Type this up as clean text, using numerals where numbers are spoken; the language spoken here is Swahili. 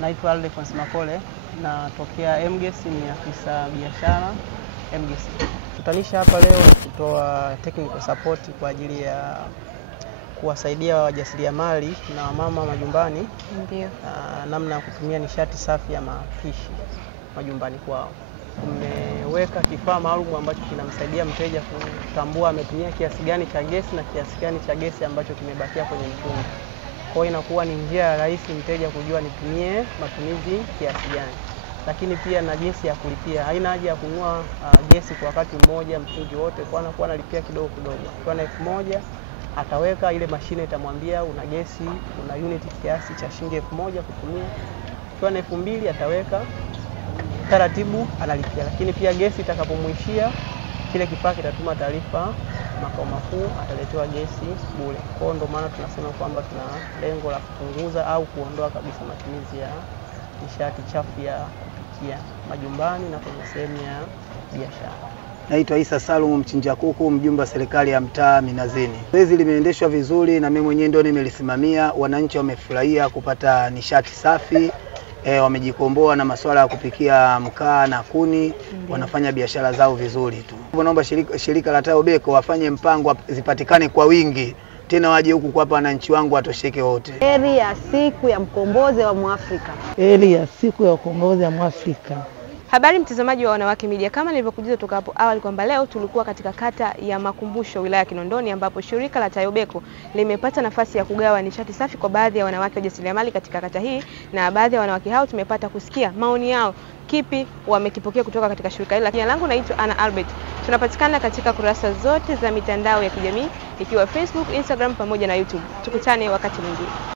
Naitwa Aldephonse Makole, natokea MGES, ni afisa biashara MGES. Tutanisha hapa leo kutoa technical support kwa ajili ya kuwasaidia wajasiriamali na mama majumbani. Ndio. Namna ya kutumia nishati safi ya mapishi majumbani kwao. Tumeweka kifaa maalum ambacho kinamsaidia mteja kutambua ametumia kiasi gani cha gesi na kiasi gani cha gesi ambacho kimebakia kwenye mtungi. Kwa hiyo inakuwa ni njia rahisi mteja kujua nitumie matumizi kiasi gani. Lakini pia na jinsi ya kulipia. Haina haja ya kununua gesi kwa wakati mmoja mtungi wote, kwa anakuwa analipia kidogo kidogo. Kwa na 1000 ataweka, ile mashine itamwambia una gesi, una unit kiasi cha shilingi 1000 kutumia. Kwa na 2000 ataweka, taratibu analipia. Lakini pia gesi itakapomwishia, kile kifaa kitatuma taarifa makao makuu, ataletewa gesi bure. Kwa hiyo ndio maana tunasema kwamba tuna lengo la kupunguza au kuondoa kabisa matumizi ya nishati chafu ya kupikia majumbani na kwenye sehemu ya biashara. Naitwa Isa Salum Mchinja Kuku, mjumbe wa serikali ya mtaa Minazini. Zoezi limeendeshwa vizuri na mimi mwenyewe ndio nimelisimamia. Wananchi wamefurahia kupata nishati safi. Wamejikomboa na masuala ya kupikia mkaa na kuni. Wanafanya biashara zao vizuri tu. Naomba shirika la TAYOBECO wafanye mpango zipatikane kwa wingi, tena waje huku kwa hapa wananchi wangu watosheke wote. Heri ya siku ya mkombozi wa Mwafrika. Heri ya siku ya ukombozi wa Mwafrika. Habari mtazamaji wa Wanawake Media, kama nilivyokujuza toka hapo awali kwamba leo tulikuwa katika kata ya Makumbusho wilaya ya Kinondoni, ambapo shirika la TAYOBECO limepata nafasi ya kugawa nishati safi kwa baadhi ya wanawake wajasiriamali katika kata hii, na baadhi ya wanawake hao tumepata kusikia maoni yao, kipi wamekipokea kutoka katika shirika hili. Jina langu naitwa Ana Albert. Tunapatikana katika kurasa zote za mitandao ya kijamii ikiwa Facebook, Instagram pamoja na YouTube. Tukutane wakati mwingine.